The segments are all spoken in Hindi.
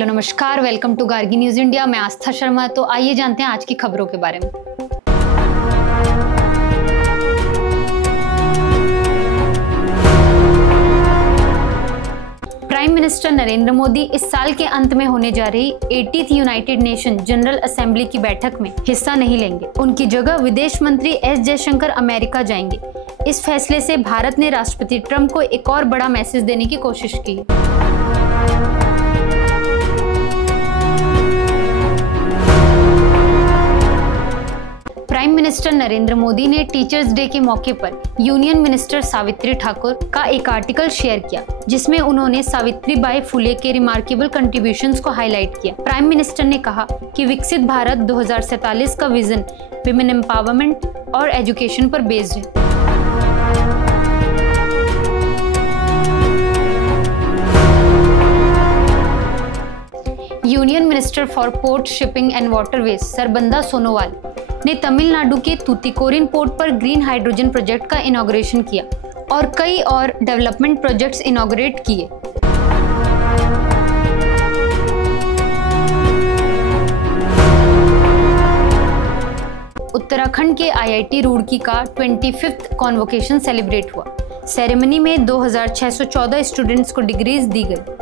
हेलो नमस्कार, welcome to Gargi news India. मैं आस्था शर्मा। तो आइए जानते हैं आज की खबरों के बारे में। प्राइम मिनिस्टर नरेंद्र मोदी इस साल के अंत में होने जा रही 80th United nation general assembly की बैठक में हिस्सा नहीं लेंगे। उनकी जगह विदेश मंत्री एस जयशंकर अमेरिका जाएंगे। इस फैसले से भारत ने राष्ट्रपति ट्रंप को एक और बड़ा मैसेज देने की कोशिश की है। प्राइम मिनिस्टर नरेंद्र मोदी ने टीचर्स डे के मौके पर यूनियन मिनिस्टर सावित्री ठाकुर का एक आर्टिकल शेयर किया, जिसमें उन्होंने सावित्रीबाई फुले के रिमार्केबल कंट्रीब्यूशंस को हाईलाइट किया। प्राइम मिनिस्टर ने कहा कि विकसित भारत 2047 का विजन विमेन एम्पावरमेंट और एजुकेशन पर बेस्ड है। Union minister for port, shipping and waterways Sarbananda Sonowal ने तमिलनाडु के तूतीकोरिन पोर्ट पर ग्रीन हाइड्रोजन प्रोजेक्ट का इनॉग्रेशन किया और कई और डेवलपमेंट प्रोजेक्ट्स इनॉग्रेट किए। उत्तराखंड के आईआईटी रुड़की का 25th कॉन्वोकेशन सेलिब्रेट हुआ। सेरेमनी में 2614 स्टूडेंट्स को डिग्रीज दी गई।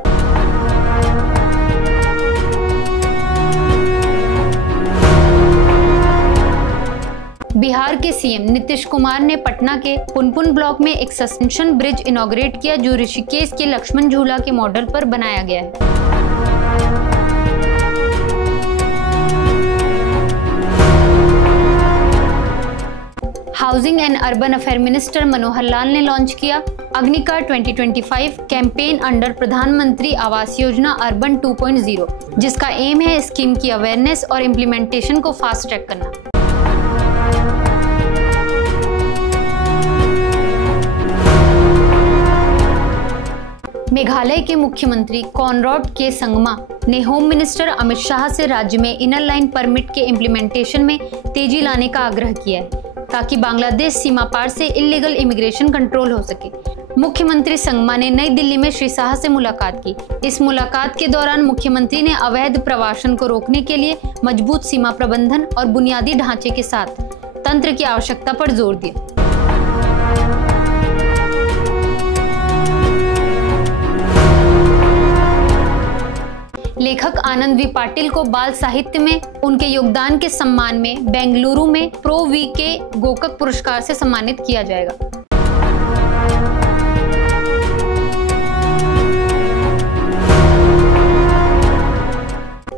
बिहार के सीएम नीतीश कुमार ने पटना के पुनपुन ब्लॉक में एक सस्पेंशन ब्रिज इनॉग्रेट किया, जो ऋषिकेश के लक्ष्मण झूला के मॉडल पर बनाया गया है। Housing and urban affair minister Manohar Lal ने लॉन्च किया अग्निका 2025 कैंपेन अंडर प्रधानमंत्री आवास योजना अर्बन 2.0, जिसका एम है स्कीम की अवेयरनेस और इम्प्लीमेंटेशन को फास्ट ट्रैक करना। मेघालय के मुख्यमंत्री कॉनरॉड के संगमा ने होम मिनिस्टर अमित शाह से राज्य में इनर लाइन परमिट के इम्प्लीमेंटेशन में तेजी लाने का आग्रह किया है, ताकि बांग्लादेश सीमा पार से इलीगल इमिग्रेशन कंट्रोल हो सके। मुख्यमंत्री संगमा ने नई दिल्ली में श्री शाह से मुलाकात की। इस मुलाकात के दौरान मुख्यमंत्री ने अवैध प्रवासन को रोकने के लिए मजबूत सीमा प्रबंधन और बुनियादी ढांचे के साथ तंत्र की आवश्यकता पर जोर दिया। लेखक आनंद वी पाटिल को बाल साहित्य में उनके योगदान के सम्मान में बेंगलुरु में प्रो वी के गोकक पुरस्कार से सम्मानित किया जाएगा।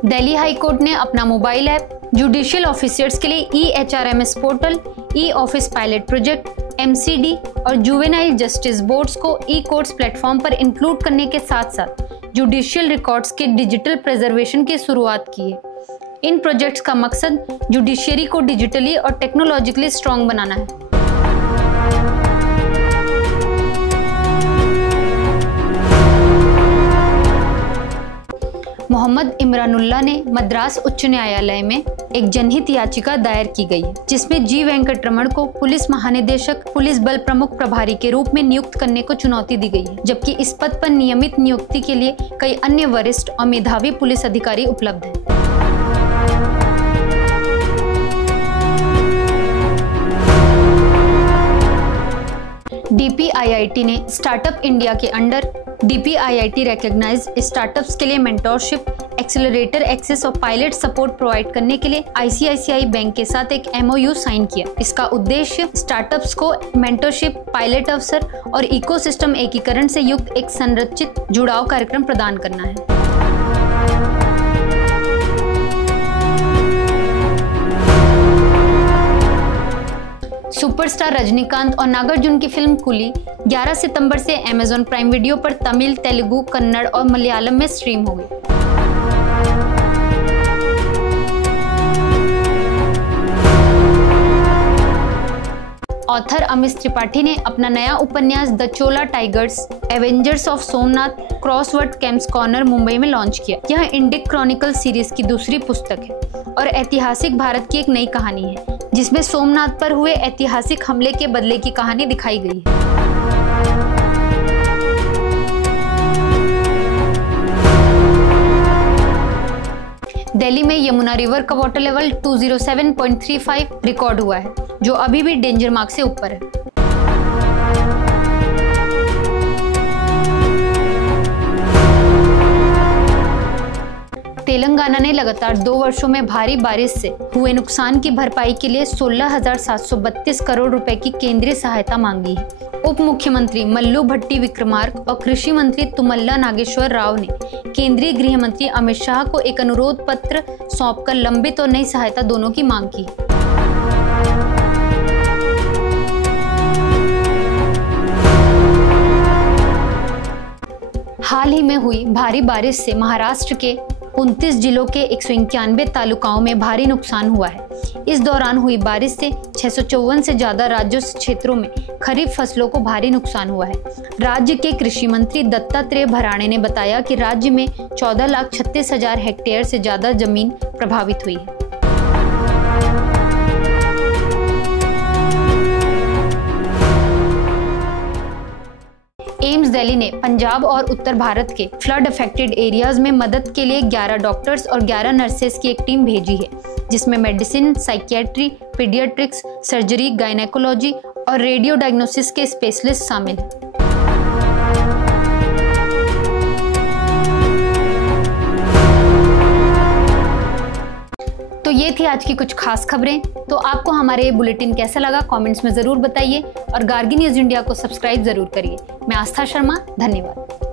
दिल्ली हाई कोर्ट ने अपना मोबाइल ऐप जुडिशियल ऑफिसर्स के लिए ई-HRMS portal, e office pilot project, MCD और जुवेनाइल जस्टिस बोर्ड्स को ई-कोर्ट्स प्लेटफॉर्म पर इंक्लूड करने के साथ साथ जुडिशियल रिकॉर्ड्स के डिजिटल प्रिजर्वेशन की शुरुआत की है। इन प्रोजेक्ट्स का मकसद जुडिशियरी को डिजिटली और टेक्नोलॉजिकली स्ट्रॉन्ग बनाना है। मोहम्मद इमरानुल्लाह ने मद्रास उच्च न्यायालय में एक जनहित याचिका दायर की गई है, जिसमें जी वेंकटरमण को पुलिस महानिदेशक पुलिस बल प्रमुख प्रभारी के रूप में नियुक्त करने को चुनौती दी गई है, जबकि इस पद पर नियमित नियुक्ति के लिए कई अन्य वरिष्ठ और मेधावी पुलिस अधिकारी उपलब्ध हैं। DPIIT ने स्टार्टअप इंडिया के अंडर DPIIT रिकॉग्नाइज्ड स्टार्टअप्स के लिए मेंटोरशिप, एक्सेलरेटर एक्सेस और पायलट सपोर्ट प्रोवाइड करने के लिए ICICI बैंक के साथ एक MOU साइन किया। इसका उद्देश्य स्टार्टअप्स को मेंटोरशिप, पायलट अवसर और इकोसिस्टम एकीकरण से युक्त एक संरचित जुड़ाव कार्यक्रम प्रदान करना है। सुपरस्टार रजनीकांत और नागार्जुन की फिल्म कुली 11 सितंबर से Amazon प्राइम वीडियो पर तमिल, तेलुगु, कन्नड़ और मलयालम में स्ट्रीम होगी। ऑथर अमित त्रिपाठी ने अपना नया उपन्यास the Chola tigers Avengers of Somnath crossword camps corner Mumbai में लॉन्च किया। यह इंडिक क्रॉनिकल सीरीज की दूसरी पुस्तक है और ऐतिहासिक भारत की एक नई कहानी है, जिसमें सोमनाथ पर हुए ऐतिहासिक हमले के बदले की कहानी दिखाई गई है। दिल्ली में यमुना रिवर का वाटर लेवल 207.35 रिकॉर्ड हुआ है, जो अभी भी डेंजर मार्क से ऊपर है। तेलंगाना ने लगातार 2 वर्षों में भारी बारिश से हुए नुकसान की भरपाई के लिए 16,732 करोड़ रुपए की केंद्रीय सहायता मांगी है। उप मुख्यमंत्री मल्लू भट्टी विक्रमार्क और कृषि मंत्री तुमल्ला नागेश्वर राव ने केंद्रीय गृह मंत्री अमित शाह को एक अनुरोध पत्र सौंपकर लंबित और नई सहायता दोनों की मांग की। हाल ही में हुई भारी बारिश से महाराष्ट्र के 29 जिलों के 191 तालुकाओं में भारी नुकसान हुआ है। इस दौरान हुई बारिश से 654 से ज्यादा राजस्व क्षेत्रों में खरीफ फसलों को भारी नुकसान हुआ है। राज्य के कृषि मंत्री दत्तात्रेय भराणे ने बताया कि राज्य में 14,36,000 हेक्टेयर से ज्यादा जमीन प्रभावित हुई है। एम्स दिल्ली ने पंजाब और उत्तर भारत के फ्लड अफेक्टेड एरियाज में मदद के लिए 11 डॉक्टर्स और 11 नर्सेस की एक टीम भेजी है, जिसमें medicine, psychiatry, paediatrics, surgery, gynaecology और रेडियो डायग्नोसिस के स्पेशलिस्ट शामिल हैं। तो ये थी आज की कुछ खास खबरें। तो आपको हमारे ये बुलेटिन कैसा लगा कमेंट्स में ज़रूर बताइए और गार्गी न्यूज़ इंडिया को सब्सक्राइब ज़रूर करिए। मैं आस्था शर्मा, धन्यवाद।